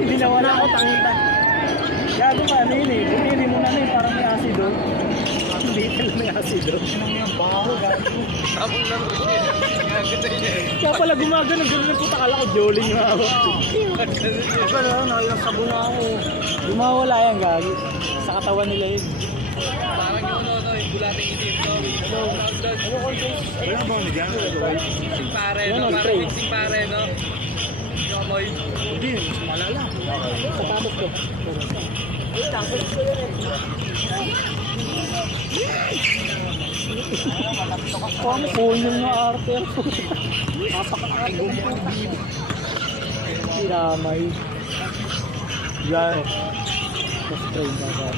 Hindi na wala ako tangitan. Gago ka ano yun eh. Bumili mo na na yung parang may asido. Hindi talaga may asido. Yung baho gago. Kaya pala gumagano gano'n po takala ko joling nga ako. Pero nakailang sabon na ako. Gumawala yan gago. Sa katawan nila yun. Parang yung yung bulating itim to. Wala ba ako nagyan? Mixing pare, no? Parang mixing pare, no? Yung amoy. Hindi, malala. Sapatos ko. Kung po yung mga arte. Napaka-arte. Siramay. Yan. Mas train na ba?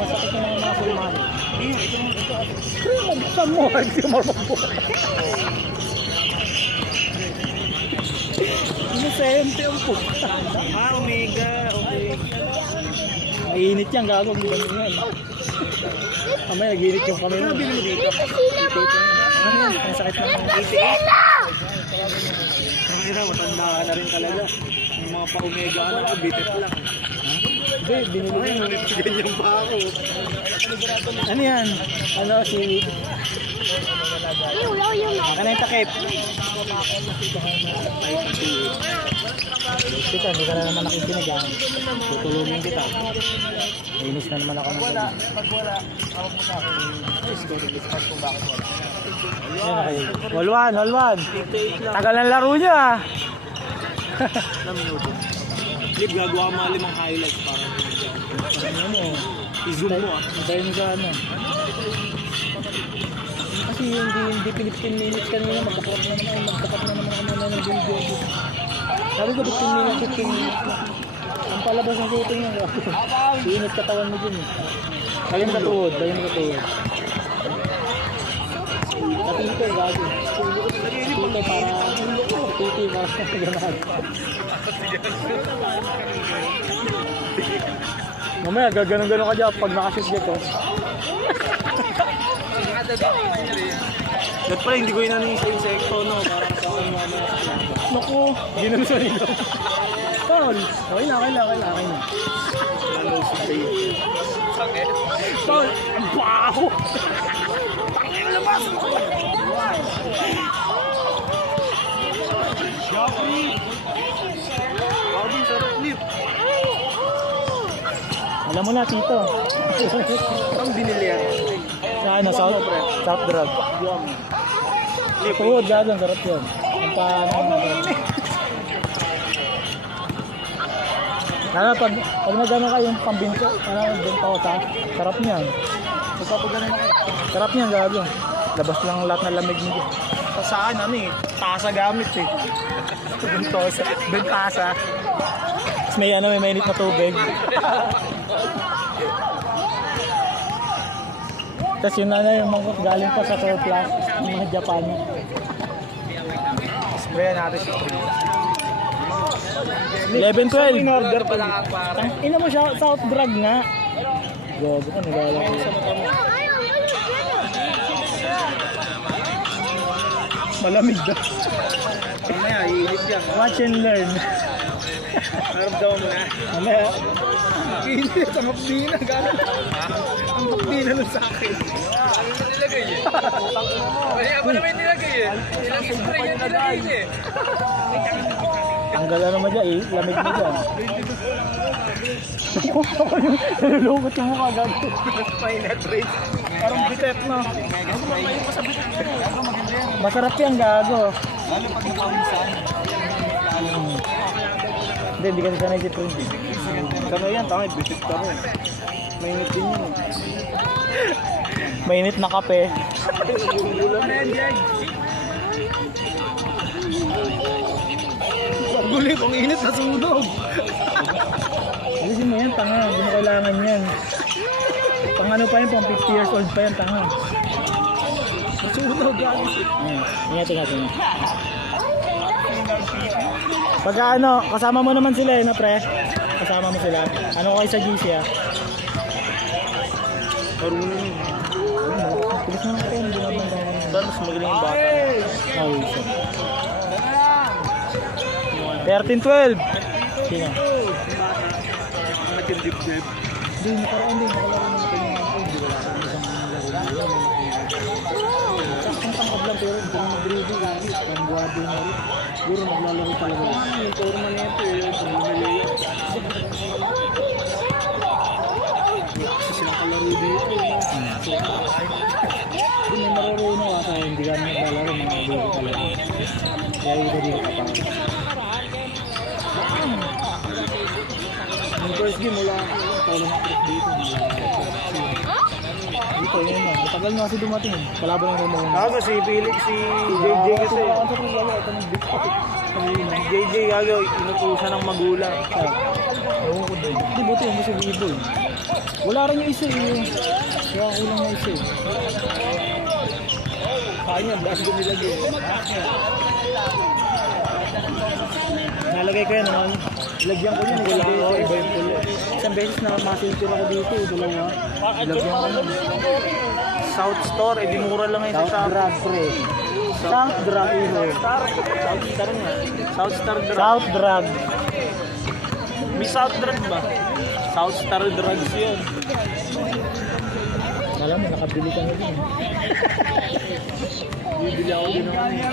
Masakit na mga sulman. Saan mo? Hindi mo marunong. Inosente ang po. Omega. Okay. Mainit yan, gago. Yan. Mamaya, nag-init yung kami. Ano bilhin mo dito? Ano yan? Ang sakit na ng itik. Matanda ka na rin talaga. Yung mga pa-omega ano ko, bitit lang. Hindi, binili ko. Ganyan pa ako. Ano yan? Ano, si... Baka na yung takip. Kita, hindi ka na naman nakikinig. Tutulungin kita. Inis na naman ako. Pag wala, ako po sa akin. Discount kung bakit wala. Holwan. Tagal ng laro niya. Na minuto. Lib, gagawa mo 5 highlights para ano, i-zoom mo hintayin mo sa ano. Kasi hindi 15 minutes kanina, magkakot na naman ako ng video. Sabi ko 15 minutes, 15 minutes na. Ang palabas ng shooting niya. Init katawan mo dun eh. Lagyan mo katuhod. Katito, gago. Katito para titi para sa ganaan. Mamaya, gaganon-ganon ka dyan pag nakashoot dito. Dapat pala hindi ko inanin sa insekto, no? Parang sa akin mamaya. Naku, ginan sa nilo. Tol, okay na. Tol, ang baho! Tangin na labas mo! Joffrey! Robin, sarap lip! Alam mo na, Tito. Ang binili yan? Sa ano, South Drug. Tuhod, gagawin, sarap yun. Ang Lalo pag nagano kayo yung pambinto, benta ko sa sarap niyan. Sarap niyan, gago. Labas lang lahat ng lamig niyo. Saan ano eh, tasa gamit eh. Bentasa. Tapos may ano, may mainit na tubig. Tapos yun na yung mga galing pa sa surplus, yung mga Japan. Sprayan natin si 11-12. In-order pa lang. Ina mo siya, South Drug nga. Gogo ka, nagala ko. Malamig daw. Mamaya, iinit yan. Watch and learn. Naramdaman mo na. Mamaya. Iinit sa makbina. Ang makbina nun sa akin. Ano na nilagay eh? Kaya pa naman nilagay eh. Ilang spray yan nilagay eh. Ang gala naman dyan eh, lamig mo dyan. Nalulungkot yung mukha gago. Parang bitet no. Masarap yan gago. Lalo pag nakawisan. Hindi kasi sanay si Trinity. Sanay yan, tangay, bitet ka rin. Mainit din yun. Mainit na kape. Ulan na yan dyan. Guli, kung init na sunog. Alisin mo yan, tanga. Hindi mo kailangan yan. Pang ano pa yan, pang 50 years old pa yan, tanga. Nasunog yan. Ingat. Pagka ano, kasama mo naman sila eh, no pre? Kasama mo sila. Ano ko kayo sa GC ah? Marunong. Pilis mo magaling yung bata. Oh, isa. 13-12. Sino? Nagkindip-dip. Hindi, nakaraan din. Nakalaro naman ito yung mga hindi wala sa isang laro. Saktong tangkad lang pero hindi naman mag-dribble. Ang guardia na rin. Siguro naglalaro talaga. Yung forma na ito eh. Pumimili. Kasi silang kalaro dito. Hindi may marurunong kasi hindi ka naglalaro. Mga dribble talaga. Kaya hindi ka dito kapag. Yung first game wala ako. Wala ng trip dito. Dito yun na. Matagal na kasi dumating. Kalaban ng Roma. Kaga si Felix, si JJ kasi. Si JJ kaga, inutusan ng magulang. Ewan ko din. Hindi buti yung si Vivo eh. Wala rin yung isa eh. Kaya kulang na isa eh. Kanya, blast ko nilagay. Nalagay ko yan naman. Lagyan ko yun. Wala ako, iba yung pula. Isang beses na masilture ako dito. Dalawa. Lagyan ko yun. South Store, eh di mura lang yun sa South shop. Drag pre. South Drag iho. South Star nga. South Star Drug. South Drag. May South Drug ba? South Star Drugs yun. Alam mo, nakabili ka na din. Bibili ako din naman eh.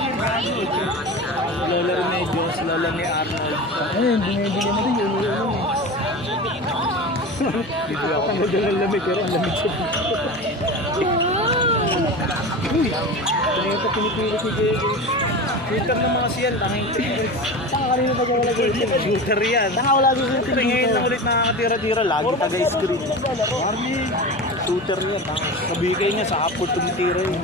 Lola Remedios, Lola ni Arnold. Ano yun, binibili mo din yun. Bibili ako. Ang magandang lamig pero ang lamig siya. Uy! Kaya ito pinipili si JJ. Twitter ng mga siyan, tanging Saka kanina pa siya wala dito. shooter yan. Saka wala dito yung Siyempre ngayon lang ulit nakakatira-tira, lagi taga-screen. Shooter yan, kabigay niya sa upward tumitira yun.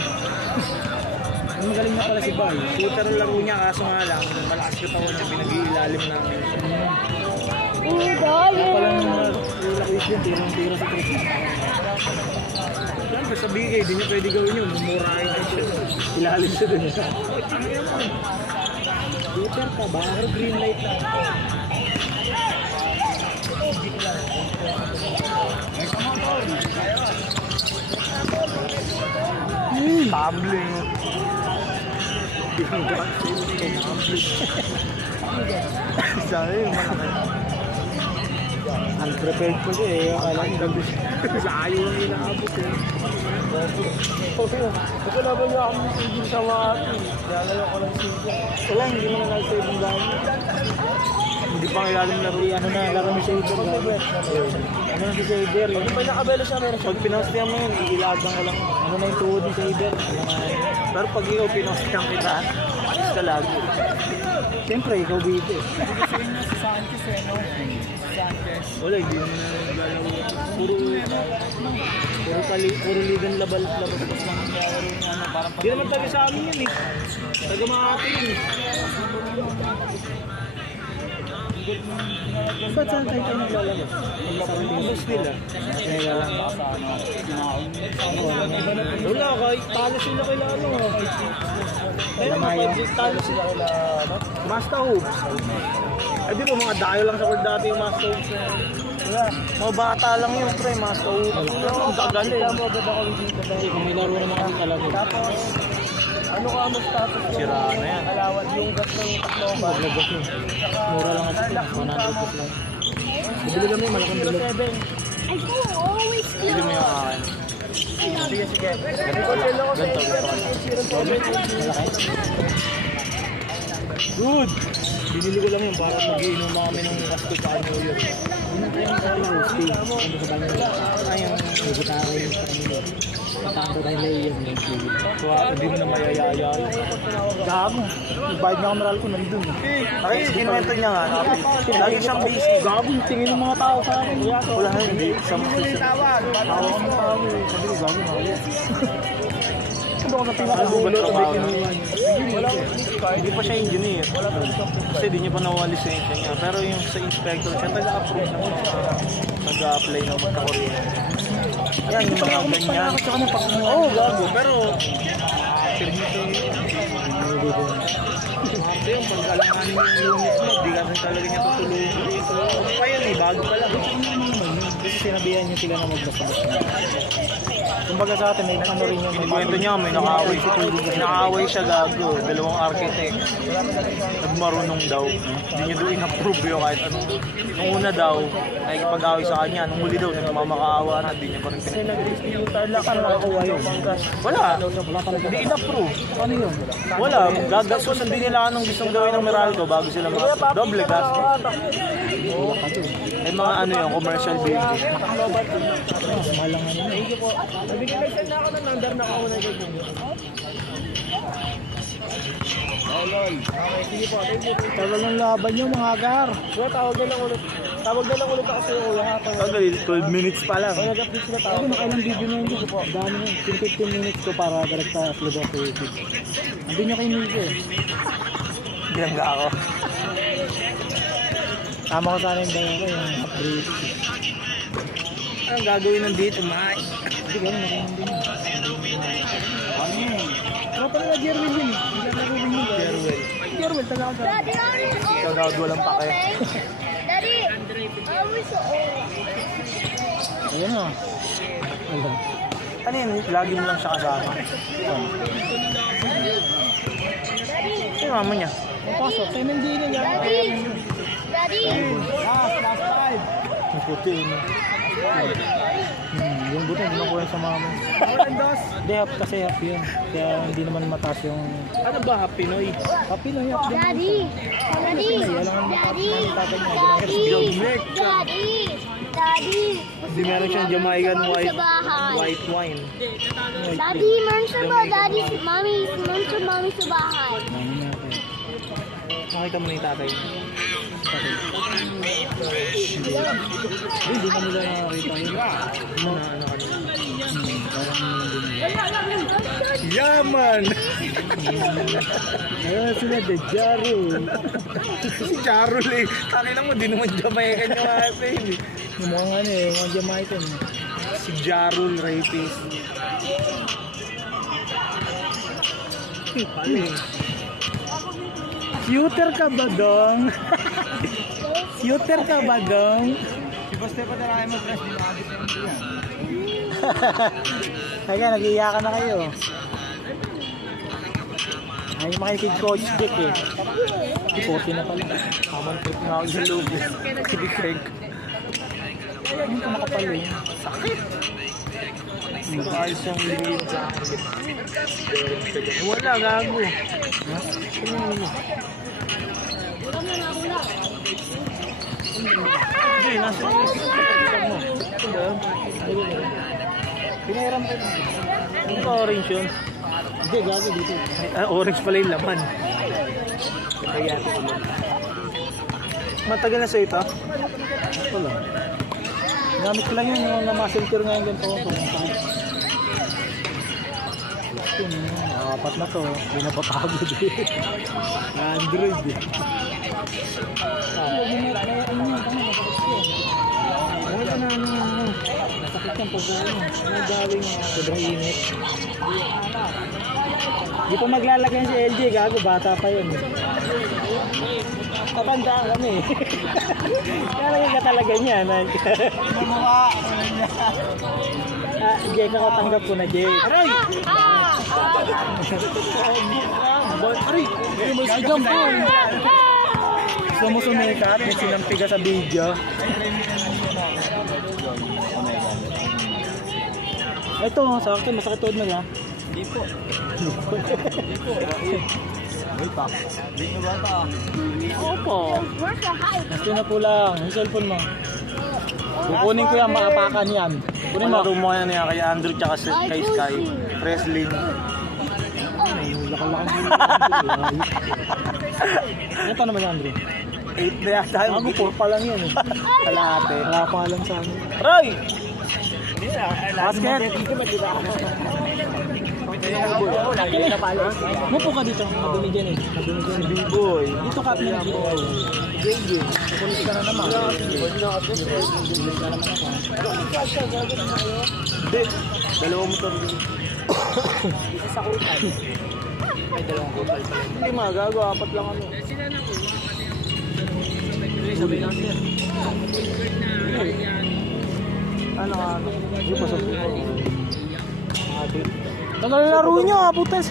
Ang magaling na pala si Bay. Shooter ang laro niya, kaso nga lang, malakas katawan niya, pinag-iilalim namin. Kaya pala yung lakis yun, tirang-tira sa Chris. Siyempre sa bigay, di niya pwede gawin yun, mumurahin ka siya. Ilalim siya dun. Shooter ka ba? Pero green light lang. Tumbling. Sabi yung malaki. Unprepared ko siya eh. Alam mo, gabi. Layo lang inaabot eh. Ito na ba niya akong sigil sa mga atin? Gagalaw ko lang sigil. Wala, hindi mo na nag-save ang gamit. Hindi pa ilalim laro. Ano na, laro ni Saber. Ano na si Saber? Ano pa nakabelo siya meron? Pag pinastihan mo yun, iilagang ka lang. Ano na yung tuhod ni Saber? Pero pag ikaw pinastihan kita, alis ka lagi. Siyempre, ikaw dito. Wala, hindi naman naglalaro. Puro ligang labas-labas lang ang laro niya. Hindi naman taga sa amin yun eh. Taga Makati yun eh. Ba't saan tayo naglalaro? Labas nila. Kaya lang. Wala, kahit talo sila kay Lalo. Kaya Lamayo. talo sila kay Lalo. Master Hoops. Eh di ba mga dayo lang sa world dati yung Master Hoops na yun? Wala. Mga bata lang yun, pre. Master Hoops. Ang tagal eh. Kamo agad ako dito dahil kung may laro naman kami talaga. Tapos, ano ka mo status? Sira na yan. Alawad yung gas ng tatlong ba? Maglagas yun. Mura lang at 100 lang. Bibili kami, malaking bilog. Hindi mo yung akin. Sige, sige. Good! Binili ko lang yun para mag-iinom kami ng kasto sa New York. Ano tayo ng kaya roasting? Ano sa banyo? Ayun. May gitara yung sa kanila. Matando tayo na iyan. So, hindi mo na mayayaya. Gago. Bayad na kameral ko nandun. Ay, inuwento niya nga. Lagi siyang busy. Gago, tingin ng mga tao sa akin. Wala na, hindi. Isang Tawa ko ng tao eh. Sabi ko, gago na. Ano ka na Ano ba pinakadulo? trabaho na? Hindi pa siya engineer. Kasi di niya pa nakuha lisensya niya. Pero yung sa inspector, siya taga-approve ng mga nag-a-apply ng magka-kuryente. Yan, yung mga ganyan. Oo, gago. Pero, servisyo ito yung pag-alanganin yung unit mo, di kasi talaga niya tutulungan dito. Ano pa yun eh, bago pa lang. Kasi sinabihan niyo sila na magbasa-basa. Kumbaga sa atin, may ano rin yun. May kwento niya, may nakaaway siya gago. Dalawang architect. Nagmarunong daw. Hindi niya doon in-approve yung kahit ano. Nung una daw, nakikipag-away sa kanya. Nung huli daw, nagmamakaawa na. Hindi niya pa rin pinag-approve. Wala ka nakakuha yun. Wala. Wala talaga. Hindi in-approve. Ano yun? Wala. Susundin nila anong gustong gawin ng Meralco bago sila doble gasto. May mga ano yung commercial building. Malang ano yun. Tagal ng laban nyo mga gar. Tawag na lang ulit ako sa iyo. Tagal, 12 minutes pa lang. Nag-update sila tao. Nakailang video na yun. Dami yun. 15 minutes ko para direct sa upload ako sa YouTube. Hindi nyo kay Nico eh. Bilangga ako. Tama ko sana yung dalawa ko yung upgrade. Anong gagawin ng dito, Mike? Hindi gano'n, nakinig din yun. Ano yun? Ano talaga Jerwin yun eh. Hindi ako narinig yun. Jerwin. Jerwin, taga-aga. Ikaw daw walang pake. Daddy, I was so old. Ayan o. Ayan. Ano yun? Lagi mo lang siya kasama. Ito yung mama niya. Ang pasok, sa MMD na yan. Daddy, Ang puti yun. Yung buto, hindi nakuha sa mama. Hindi, half kasi half yun. Kaya hindi naman mataas yung... Ano ba, Happy Noy? Happy na half din. Daddy, Daddy. Hindi meron siyang Jamaican Sa bahay. white wine. Daddy, meron siya ba? Daddy, meron siya mami sa bahay. Mami natin. Nakita mo na yung tatay. Hindi ka nila nakakita yun. Yaman! Ayun sila, The Jarul. Si Charol eh. Takin mo, di naman Jamaican yung ate. Yung mga ano eh, mga Jamaican. Si Jarul rapist. Shooter ka ba dong? Shooter ka ba dong? Si Boste pa talaga mo dress din agad yung yan. Kaya nag-iiyakan na kayo. Ay, makikig coach Dick eh. 40 na pala. Common trip na ako sa loob. Si Craig. Ano ka makapal eh? Ayos yung lingid sa akin. Wala, gago. Hindi, nasa yung kapatid mo. Pinahiram ka na. Ano ba orange yun? Hindi, gago dito. Orange pala yung laman. Ayan. Matagal na sa ito? Wala. Gamit ko lang yun, yung na-muscle tour ngayon ganito ko. Apat na to, hindi na papagod eh. Android eh. Ano ka na ano? Nasakit yung pag-uwi. Ano gawing sobrang init? Di pa maglalagay si LJ, gago, bata pa yun. Kapandaan kami eh. Kaya ka talaga niya. Mamawa! Jake, ako tanggap ko na Jake. Aray! Aray! Sigang po! Gusto mo sumikat? May sinampiga sa video. Ito, sa akin, masakit tuod na nga. Hindi po. Wait pa. Hindi nyo ba ito? Opo. Where's the high? Gusto na po lang. Yung cellphone mo. Kukunin ko yan, maapakan yan. Kunin mo. Malaro mo yan niya kay Andrew tsaka kay Sky. Wrestling. Lakalakan mo. Ano pa naman yan, Andrew? 8 na yata. Ako, 4 pa lang yun eh. Kalahati. Wala pa lang sa amin. Aray! Basket! Mupo ka dito. Madumi dyan eh. Madumi dyan eh. B-boy. Dito ka B-boy. JJ. Kukulit ka na naman. Kukulit ka naman ako. Hindi. Dalawang motor din. Isa sa kupal. Ay, dalawang kupal pala. Hindi magagawa. Apat lang ano. Sabi lang sir. Ano ka? Yung pasok dito. Tagal laro nyo, abutan.